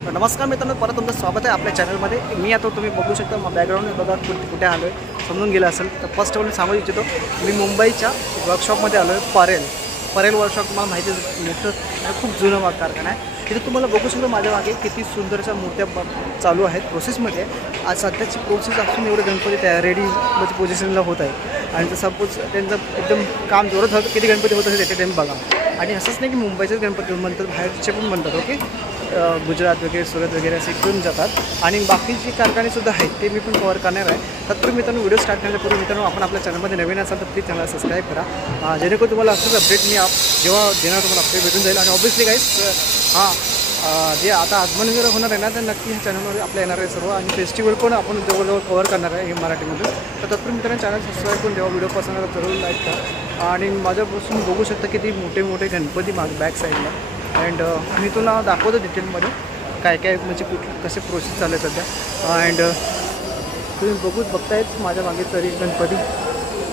नमस्कार मित्रांनो, परत तुमचं स्वागत आहे आपल्या चॅनलमध्ये. मी आता तुम्ही बघू शकता बॅकग्राऊंड बघा कुठे आलो आहे समजून गेलं असेल तर फर्स्ट ऑफ ऑल सांगू इच्छितो मी मुंबईच्या वर्कशॉपमध्ये आलो आहे. परेल वर्कशॉप तुम्हाला माहिती मोठं खूप जुनं कारखाना आहे. तिथे तुम्हाला बघू शकतो माझ्या मागे किती सुंदरशा मूर्त्या चालू आहेत प्रोसेसमध्ये. आज सध्याची प्रोसेस असून एवढे गणपती तयार रेडी म्हणजे पोझिशनला होत आहे आणि जर सपोज त्यांचं एकदम काम जोरात झालं किती गणपती होत असेल त्याचे टाईम बघा. आणि असंच नाही की मुंबईचेच गणपती म्हणतात, बाहेरचे पण म्हणतात. ओके, गुजरात वगैरे सुरत वगैरे असे घेऊन जातात आणि बाकीचे कारखानेसुद्धा आहेत ते मी पण कव्हर करणार आहे. तत्पूर्वी मित्रांनो व्हिडिओ स्टार्ट करण्यापूर्वी मित्रांनो आपण आपल्या चॅनलमध्ये नवीन असाल तर प्लीज चॅनल सबस्क्राईब करा, जेणेकरून तुम्हाला असंच अपडेट मी जेव्हा देणार तुम्हाला अपडेट भेटून जाईल. आणि ऑब्व्हियसली गाईस जे आता आगमन वगैरे होणार आहे ना तर नक्की ह्या चॅनलमध्ये आपल्या येणार आहे सर्व. आणि फेस्टिवल पण आपण जवळजवळ कव्हर करणार आहे हे मराठीमधून. तर तत्पूर्वी मित्रांनो चॅनल सबस्क्राईब करून जेव्हा व्हिडिओ पसंत आला जरूर लाईक करा. आणि माझ्यापासून बघू शकता किती मोठे मोठे गणपती बॅक साईडला. अँड मी तुला दाखवतो डिटेलमध्ये काय काय म्हणजे कसे प्रोसेस चालू आहे सध्या. अँड तुम्ही बघतायच माझ्या मागे तरी गणपती.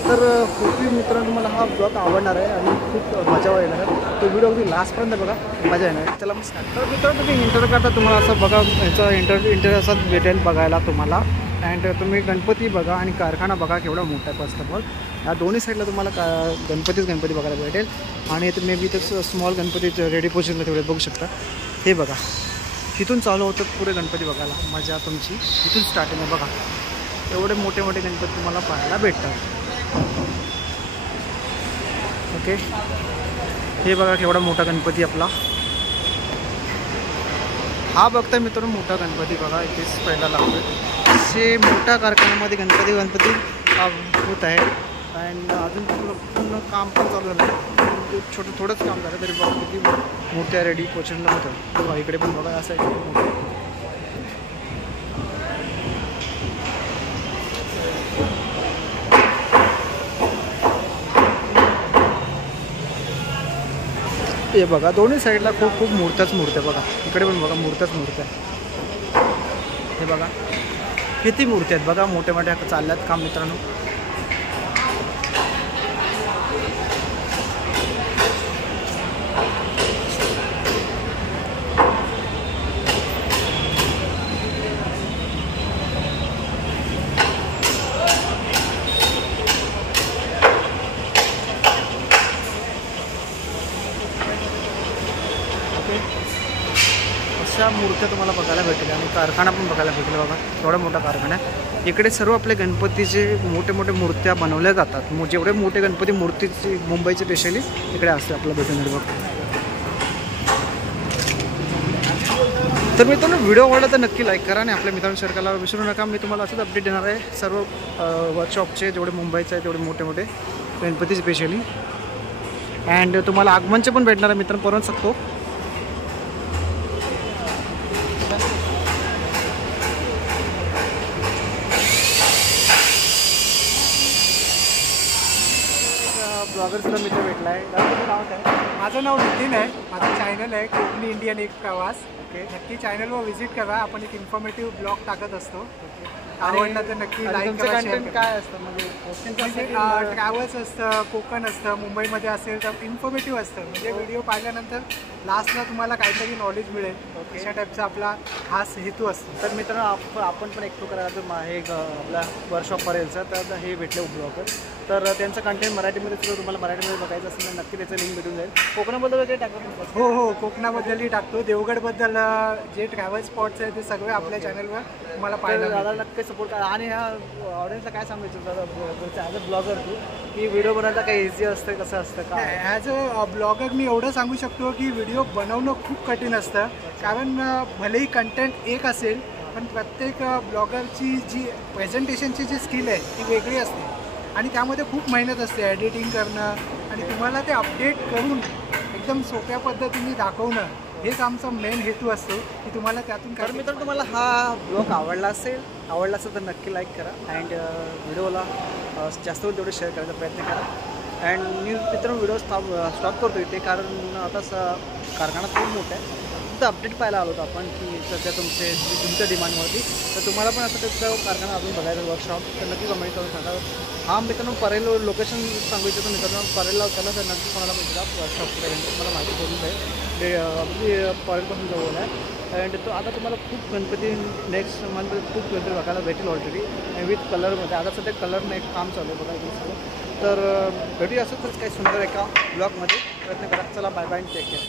तर खूप मित्रांनो तुम्हाला हा ब्लॉग आवडणार आहे आणि खूप मजा येणार आहे. तो व्हिडिओ अगदी लास्टपर्यंत बघा, मजा येणार आहे. चला मग स्टार्ट. तर मित्रांनो तुम्ही इंटरव्ह्यू करता तुम्हाला असं बघा याचा इंटरव्ह्यू असाच भेटेल बघायला तुम्हाला. अँड तुम्ही गणपती बघा आणि कारखाना बघा केवढा मोठा आहे. फर्स्ट ऑफ ऑल या दोन्ही साईडला तुम्हाला गणपती बघायला भेटेल. आणि इथे मे बी तर स्मॉल गणपती रेडी पोझिशनला तेवढे बघू शकता. हे बघा तिथून चालू होतं पुढे गणपती बघायला मजा तुमची इथून स्टार्टिंग आहे. बघा एवढे मोठे मोठे गणपती तुम्हाला पाहायला भेटतात. ओके, हे बघा केवढा मोठा गणपती आपला हा बघताय मित्रांनो. मोठा गणपती बघा इथेच पहिला लागतो. असे मोठ्या कारखान्यामध्ये गणपती होत आहे. अँड अजून पूर्ण काम पण चालू झालं आहे. थोडंच काम झालं तरी बघा किती मोठ्या रेडी पोचनला होतं. बघा इकडे पण बघा असं आहे मोठे. हे बघा दोन्ही साईडला खूप मूर्त्या बघा. इकडे पण बघा मूर्त्या. हे बघा किती मूर्त्या आहेत बघा, मोठ्या चालल्यात काम मित्रांनो. अशा मूर्त्या तुम्हाला बघायला भेटेल आणि कारखाना पण बघायला भेटेल. बघा एवढा मोठा कारखाना आहे. इकडे सर्व आपले गणपतीचे मोठे मूर्त्या बनवल्या जातात. जेवढे मोठे गणपती मूर्तीची मुंबईचे स्पेशली इकडे असते आपल्याला भेटून बघा. तर मित्रांनो व्हिडिओ आवडला तर नक्की लाईक करा आणि आपल्या मित्रांनो शेअर करायला विसरू नका. मी तुम्हाला असंच अपडेट देणार आहे सर्व वर्कशॉपचे जेवढे मुंबईचे आहे तेवढे मोठे गणपती स्पेशली. अँड तुम्हाला आगमनचे पण भेटणार आहे मित्रांनो परत शकतो. ब्लॉगरसुद्धा मित्र भेटला आहे. नाव काय? माझं नाव नितीन आहे. माझं चॅनल आहे कोकणी इंडियन एक प्रवास. ओके, नक्की चॅनलवर व्हिजिट करा. आपण एक इन्फॉर्मेटिव्ह ब्लॉग टाकत असतो. आवडला तर नक्की लाईक करा. कंटेंट काय असतं म्हणजे ट्रॅव्हल्स असतं, कोकण असतं, मुंबईमध्ये असेल तर इन्फॉर्मेटिव्ह असतं. म्हणजे व्हिडिओ पाहिल्यानंतर लास्टला तुम्हाला काहीतरी नॉलेज मिळेल. अशा टाईपचा आपला खास हेतू असतो. तर मित्रांनो आपण पण एक करायला तर हे आपला वर्कशॉप परेलचा तर हे भेटले ब्लॉगर. तर त्यांचं कंटेंट मराठीमध्ये सुद्धा तुम्हाला मराठीमध्ये बघायचं असेल तर नक्की त्याचं लिंक भेटून जाईल. कोकणाबद्दल वगैरे टाकतो. हो कोकणाबद्दलही टाकतो. देवगडबद्दल जे ट्रॅव्हल स्पॉट्स आहेत ते सगळे आपल्या चॅनलवर तुम्हाला पाहायला दादा नक्की सपोर्ट करा. आणि ह्या ऑडियन्सला काय सांगायचं दादा ॲज अ ब्लॉगर तू की व्हिडिओ बनवायला काही इझी असतं कसं असतं का? ॲज अ ब्लॉगर मी एवढं सांगू शकतो की व्हिडिओ बनवणं खूप कठीण असतं. कारण भलेही कंटेंट एक असेल पण प्रत्येक ब्लॉगरची जी प्रेझेंटेशनची जी स्किल आहे ती वेगळी असते आणि त्यामध्ये खूप मेहनत असते एडिटिंग करणं आणि तुम्हाला ते अपडेट करून एकदम सोप्या पद्धतीने दाखवणं हेच आमचा मेन हेतू असतो की तुम्हाला त्यातून तर मित्रांनो तुम्हाला हा ब्लॉग आवडला असेल तर नक्की लाईक करा. अँड व्हिडिओला जास्त तेवढे शेअर करायचा प्रयत्न करा. अँड मी मित्रांनो व्हिडिओ स्टॉप करतो इथे कारण आता कारखाना खूप मोठा आहे. फक्त अपडेट पाहायला आलो होतो आपण की सध्या तुमच्या डिमांडवरती. तर तुम्हाला पण असं त्याचा कारखाना अजून बघायचा वर्कशॉप तर नक्की कमेंट करून सांगा. हा मित्रांनो परेल लोकेशन सांगू इच्छितो मित्रांनो. परेलला त्याला तर नक्की कोणाला मिळतात वर्कशॉप मला माहिती करून जाईल. ते अगदी परेलपासून जवळ आहे. अँड तो आता तुम्हाला खूप गणपती नेक्स्ट मंथमध्ये खूप गणपती बघायला भेटेल ऑलरेडी आणि विथ कलरमध्ये. आता सध्या कलरनं एक काम चालू आहे बघा तुम्ही सगळं. तर भेटूया असं तर काही सुंदर एका ब्लॉगमध्ये प्रयत्न करा. चला बाय बाय, टेक केअर.